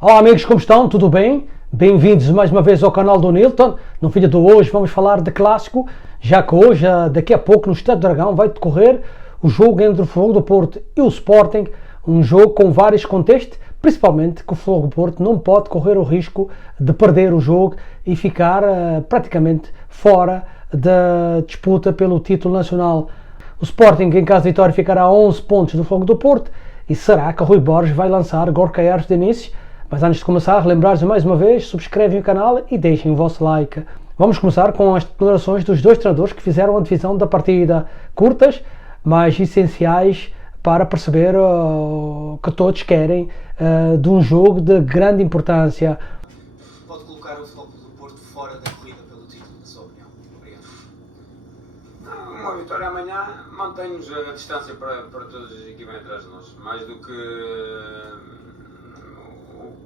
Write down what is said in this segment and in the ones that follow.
Olá amigos, como estão? Tudo bem? Bem-vindos mais uma vez ao canal do Nilton. No vídeo de hoje vamos falar de clássico, já que hoje, daqui a pouco, no Estádio do Dragão vai decorrer o jogo entre o Futebol do Porto e o Sporting, um jogo com vários contextos, principalmente que o Futebol do Porto não pode correr o risco de perder o jogo e ficar praticamente fora da disputa pelo título nacional. O Sporting, em caso de vitória, ficará a 11 pontos do Futebol do Porto. E será que Rui Borges vai lançar Gorka Herbst de início? Mas antes de começar, relembrar-vos mais uma vez, subscrevem o canal e deixem o vosso like. Vamos começar com as declarações dos dois treinadores que fizeram a divisão da partida, curtas, mas essenciais para perceber o que todos querem de um jogo de grande importância. Pode colocar o Futebol do Porto fora da corrida pelo título, na sua opinião? Obrigado. Uma vitória amanhã mantém-nos a distância para todas as equipas atrás de nós, mais do que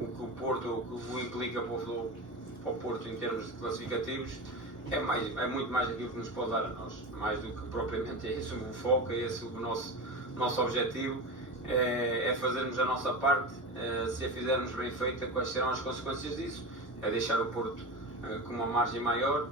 o que o Porto, o que implica para o Porto em termos de classificativos, é muito mais aquilo que nos pode dar a nós, mais do que propriamente é esse o foco, é esse o nosso objetivo, é fazermos a nossa parte. Se a fizermos bem feita, quais serão as consequências disso? É deixar o Porto com uma margem maior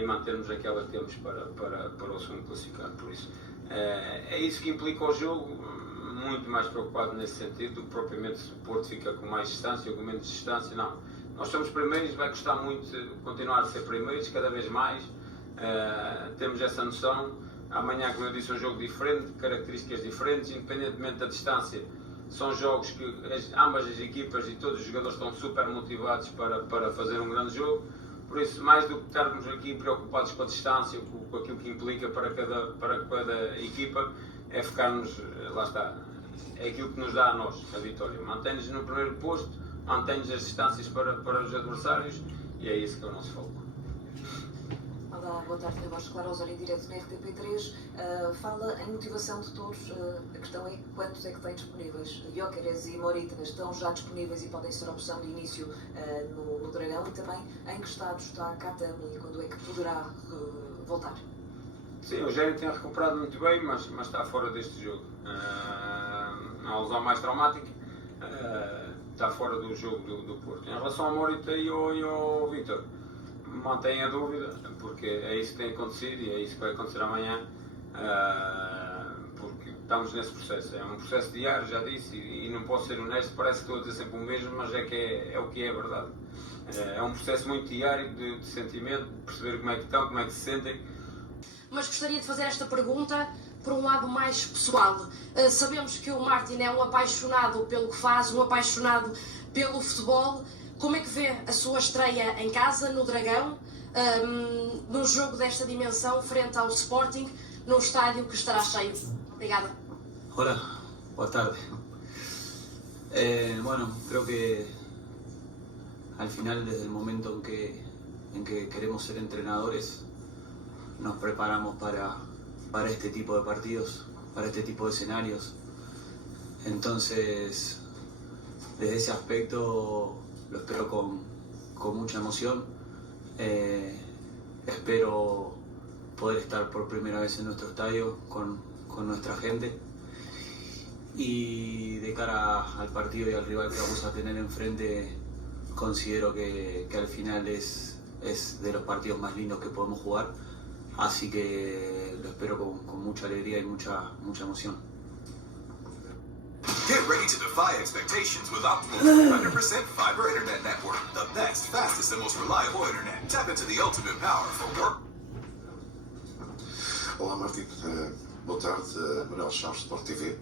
e mantermos aquela que temos para o segundo classificado. Por isso, é isso que implica o jogo. Muito mais preocupado nesse sentido do que propriamente se o Porto fica com mais distância ou com menos distância. Não, nós somos primeiros, vai custar muito continuar a ser primeiros, cada vez mais. Temos essa noção. Amanhã, como eu disse, é um jogo diferente, características diferentes, independentemente da distância. São jogos que ambas as equipas e todos os jogadores estão super motivados para fazer um grande jogo. Por isso, mais do que estarmos aqui preocupados com a distância, com aquilo que implica para cada equipa, é focarmos, lá está, é aquilo que nos dá a nós a vitória. Mantém-nos no primeiro posto, mantém-nos as distâncias para os adversários e é isso que é o nosso foco. Olá, boa tarde, Vasco Claro Osório, em direto na RTP3. Fala em motivação de todos. A questão é quantos é que tem disponíveis? Gyökeres e Morita estão já disponíveis e podem ser opção de início no Dragão, e também em que estado está Katamli e quando é que poderá voltar? Sim, o Gênio tem recuperado muito bem, mas está fora deste jogo. A lesão mais traumática, está fora do jogo do Porto. Em relação ao Morita e ao Vítor, mantém a dúvida, porque é isso que tem acontecido e é isso que vai acontecer amanhã, porque estamos nesse processo. É um processo diário, já disse, e não posso ser honesto, parece que estou a dizer sempre o mesmo, mas é o que é a verdade. É um processo muito diário de sentimento, de perceber como é que estão, como é que se sentem. Mas gostaria de fazer esta pergunta por um lado mais pessoal. Sabemos que o Martin é um apaixonado pelo que faz, um apaixonado pelo futebol. Como é que vê a sua estreia em casa, no Dragão, num jogo desta dimensão, frente ao Sporting, num estádio que estará cheio? Obrigada. Hola, boa tarde. Bueno, creo que al final, desde el momento en que queremos ser entrenadores, nos preparamos para este tipo de partidos, para este tipo de escenarios. Entonces, desde ese aspecto lo espero con mucha emoción. Espero poder estar por primera vez en nuestro estadio con nuestra gente. Y de cara al partido y al rival que vamos a tener enfrente, considero que al final es de los partidos más lindos que podemos jugar. Así que lo espero con mucha alegría y mucha emoción. Get ready to defy expectations with Optimum 100% fiber internet network. The best, fastest, and most reliable internet. Tap into the ultimate power for work. Olá Martim, boa tarde, Manuel Chaves, Sport TV.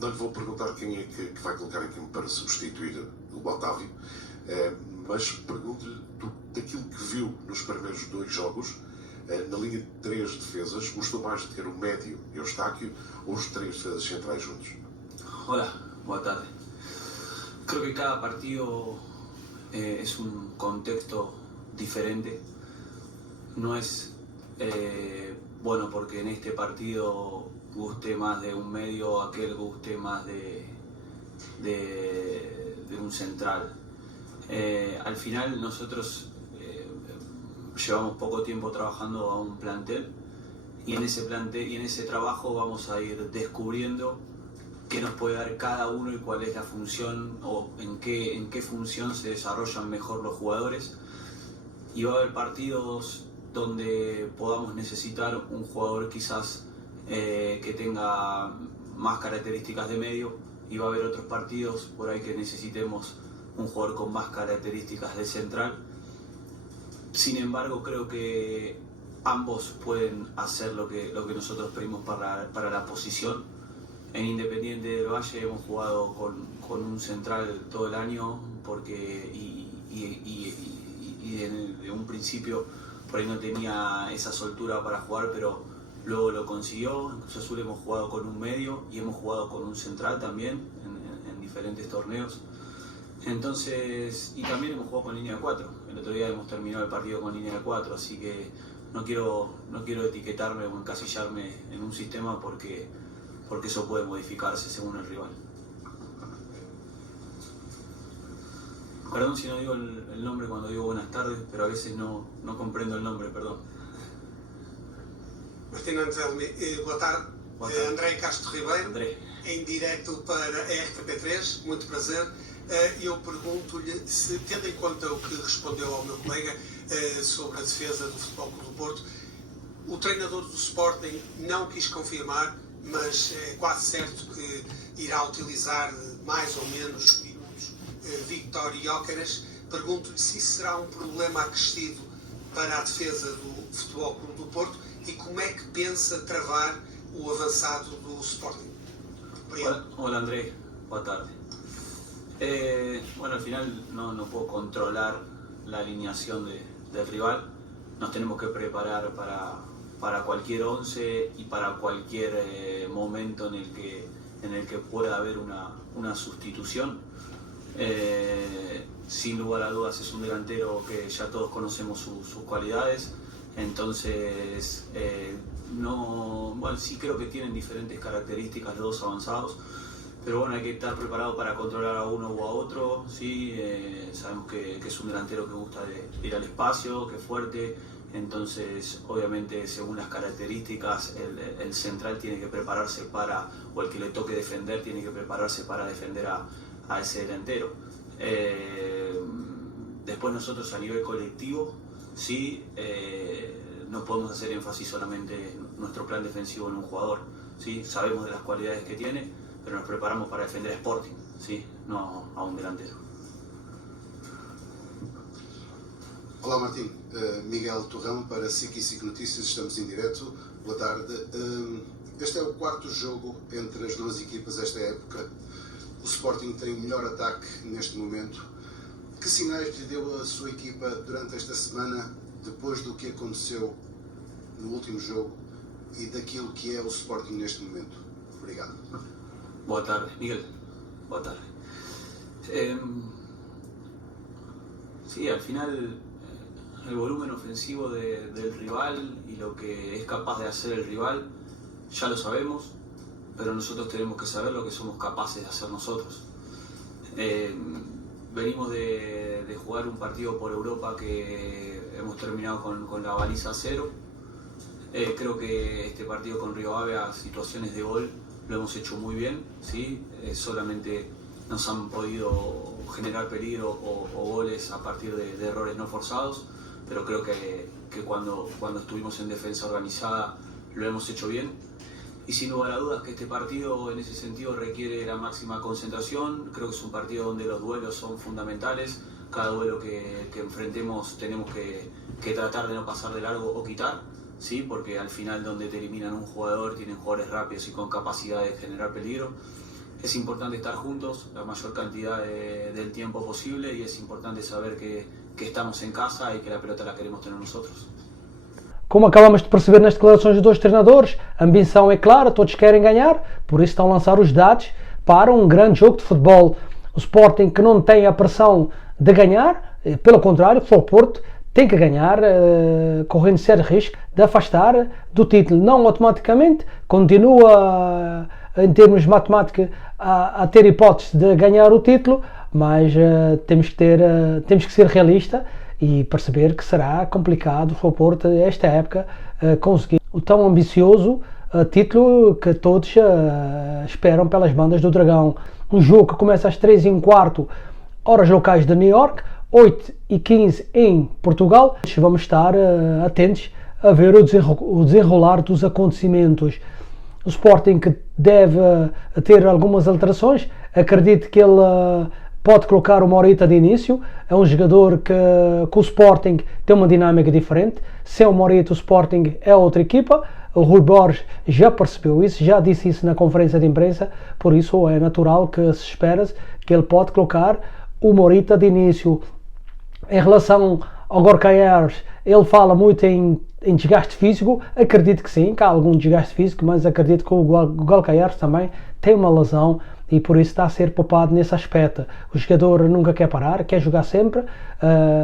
Não lhe vou perguntar quem é que vai colocar aqui para substituir o Otávio, mas pergunto-lhe daquilo que viu nos primeiros dois jogos. Na linha de três defesas, gostou mais de ter o médio Eustáquio ou os três defesas centrais juntos? Hola, boa tarde. Creo que cada partido es un contexto diferente. No es bueno porque en este partido guste más de un medio, aquel guste más de un central. Al final nosotros llevamos poco tiempo trabajando a un plantel y en ese trabajo vamos a ir descubriendo qué nos puede dar cada uno y cuál es la función o en qué función se desarrollan mejor los jugadores. Y va a haber partidos donde podamos necesitar un jugador quizás que tenga más características de medio, y va a haber otros partidos por ahí que necesitemos un jugador con más características de central. Sin embargo, creo que ambos pueden hacer lo que nosotros pedimos para la posición. En Independiente del Valle hemos jugado con un central todo el año de un principio por ahí no tenía esa soltura para jugar, pero luego lo consiguió. En Cruz Azul hemos jugado con un medio y hemos jugado con un central también en diferentes torneos. Entonces, y también hemos jugado con línea de 4. El otro día hemos terminado el partido con línea de 4, así que no quiero etiquetarme o encasillarme en un sistema porque eso puede modificarse según el rival. Perdón si no digo el nombre cuando digo buenas tardes, pero a veces no comprendo el nombre, perdón. Martino Anselmi, boa tarde. André Castro Ribeiro, André. Em direto para a RTP3, muito prazer. Eu pergunto-lhe se, tendo em conta o que respondeu ao meu colega sobre a defesa do Futebol Clube do Porto, o treinador do Sporting não quis confirmar, mas é quase certo que irá utilizar mais ou menos minutos Víctor Gyökeres. Pergunto-lhe se isso será um problema acrescido para a defesa do Futebol Clube do Porto e como é que pensa travar o avançado do Sporting. Hola André, boa tarde. Bueno, al final no puedo controlar la alineación del rival. Nos tenemos que preparar para cualquier 11 y para cualquier momento en el que pueda haber una sustitución. Sin lugar a dudas es un delantero que ya todos conocemos sus cualidades. Entonces, sí creo que tienen diferentes características los dos avanzados, pero bueno, hay que estar preparado para controlar a uno o a otro, ¿sí? Sabemos que es un delantero que gusta de ir al espacio, que es fuerte, entonces obviamente según las características el central tiene que prepararse o el que le toque defender tiene que prepararse para defender a ese delantero. Después nosotros a nivel colectivo, sí, no podemos hacer énfasis solamente en nuestro plan defensivo en un jugador, ¿sí? Sabemos de las cualidades que tiene, pero nos preparamos para defender a Sporting, ¿sí? No a un delantero. Olá Martim, Miguel Torrão para SIC e SIC Notícias, estamos em direto, boa tarde. Este é o quarto jogo entre as duas equipas esta época. O Sporting tem o melhor ataque neste momento. Que sinais lhe deu a sua equipa durante esta semana, depois do que aconteceu no último jogo e daquilo que é o Sporting neste momento? Obrigado. Boa tarde, Miguel. Boa tarde. Sí, al final el volumen ofensivo del rival y lo que es capaz de hacer el rival ya lo sabemos, pero nosotros tenemos que saber lo que somos capaces de hacer nosotros. Venimos de jugar un partido por Europa que hemos terminado con la baliza a 0. Creo que este partido con Rivadavia, situaciones de gol, lo hemos hecho muy bien, ¿sí? Solamente nos han podido generar peligro o goles a partir de errores no forzados, pero creo que cuando estuvimos en defensa organizada lo hemos hecho bien. Y sin lugar a dudas que este partido en ese sentido requiere la máxima concentración. Creo que es un partido donde los duelos son fundamentales. Cada duelo que enfrentemos tenemos que tratar de no pasar de largo o quitar, ¿sí? Porque al final donde te eliminan un jugador tienen jugadores rápidos y con capacidad de generar peligro. Es importante estar juntos la mayor cantidad del tiempo posible y es importante saber que estamos en casa y que la pelota la queremos tener nosotros. Como acabamos de perceber nas declarações dos dois treinadores, a ambição é clara, todos querem ganhar, por isso estão a lançar os dados para um grande jogo de futebol. O Sporting, que não tem a pressão de ganhar, pelo contrário, o Futebol Porto tem que ganhar, correndo sério risco de afastar do título. Não automaticamente, continua em termos de matemática a ter hipótese de ganhar o título, mas temos que ser realistas e perceber que será complicado o Futebol Porto esta época conseguir o tão ambicioso título que todos esperam pelas bandas do Dragão. Um jogo que começa às 3h15, horas locais de New York, 8h15 em Portugal. Vamos estar atentos a ver o desenrolar dos acontecimentos. O Sporting que deve ter algumas alterações. Acredito que ele pode colocar o Morita de início. É um jogador que o Sporting tem uma dinâmica diferente. Sem o Morita, o Sporting é outra equipa. O Rui Borges já percebeu isso, já disse isso na conferência de imprensa. Por isso é natural que se espera que ele pode colocar o Morita de início. Em relação ao Gorka Herbst, ele fala muito em desgaste físico. Acredito que sim, que há algum desgaste físico, mas acredito que o Gorka Herbst também tem uma lesão e por isso está a ser poupado nesse aspecto. O jogador nunca quer parar, quer jogar sempre,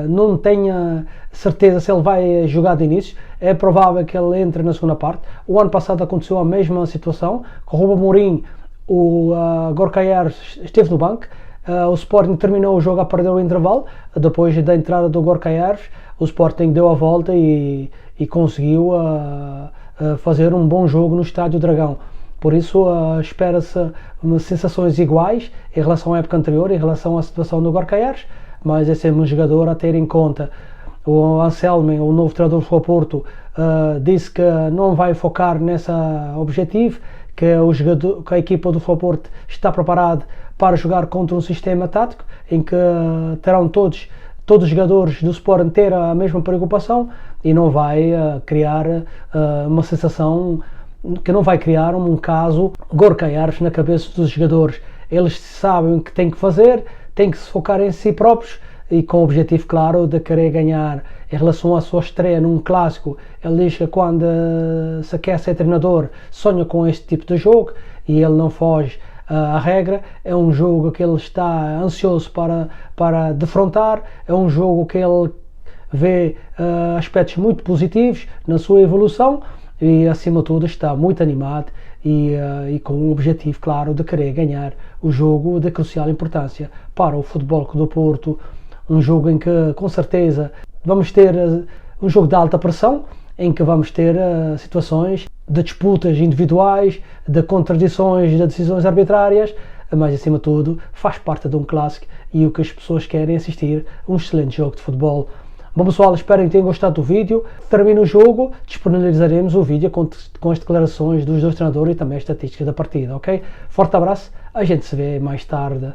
não tenho certeza se ele vai jogar de início. É provável que ele entre na segunda parte. O ano passado aconteceu a mesma situação, com o Ruben Amorim, o Gorka Herbst esteve no banco. O Sporting terminou o jogo a perder o intervalo. Depois da entrada do Gorka Herbst, o Sporting deu a volta e conseguiu fazer um bom jogo no Estádio Dragão. Por isso espera-se sensações iguais em relação à época anterior, em relação à situação do Gorka Herbst, mas é sempre um jogador a ter em conta. O Anselmi, o novo treinador do Porto, disse que não vai focar nesse objetivo, que a equipa do Porto está preparada para jogar contra um sistema tático em que terão todos os jogadores do Sporting ter a mesma preocupação e não vai criar uma sensação, que não vai criar um caso Gorka Herbst na cabeça dos jogadores. Eles sabem o que têm que fazer, têm que se focar em si próprios e com o objetivo claro de querer ganhar. Em relação à sua estreia num clássico, ele diz que quando se quer ser treinador sonha com este tipo de jogo e ele não foge à regra. É um jogo que ele está ansioso para defrontar, é um jogo que ele vê aspectos muito positivos na sua evolução e acima de tudo está muito animado e com um objetivo claro de querer ganhar o jogo de crucial importância para o Futebol Clube do Porto. Um jogo em que com certeza vamos ter um jogo de alta pressão, em que vamos ter situações de disputas individuais, de contradições, de decisões arbitrárias, mas acima de tudo faz parte de um clássico e o que as pessoas querem assistir um excelente jogo de futebol. Bom pessoal, espero que tenham gostado do vídeo. Termina o jogo, disponibilizaremos o vídeo com as declarações dos dois treinadores e também as estatísticas da partida, ok? Forte abraço, a gente se vê mais tarde.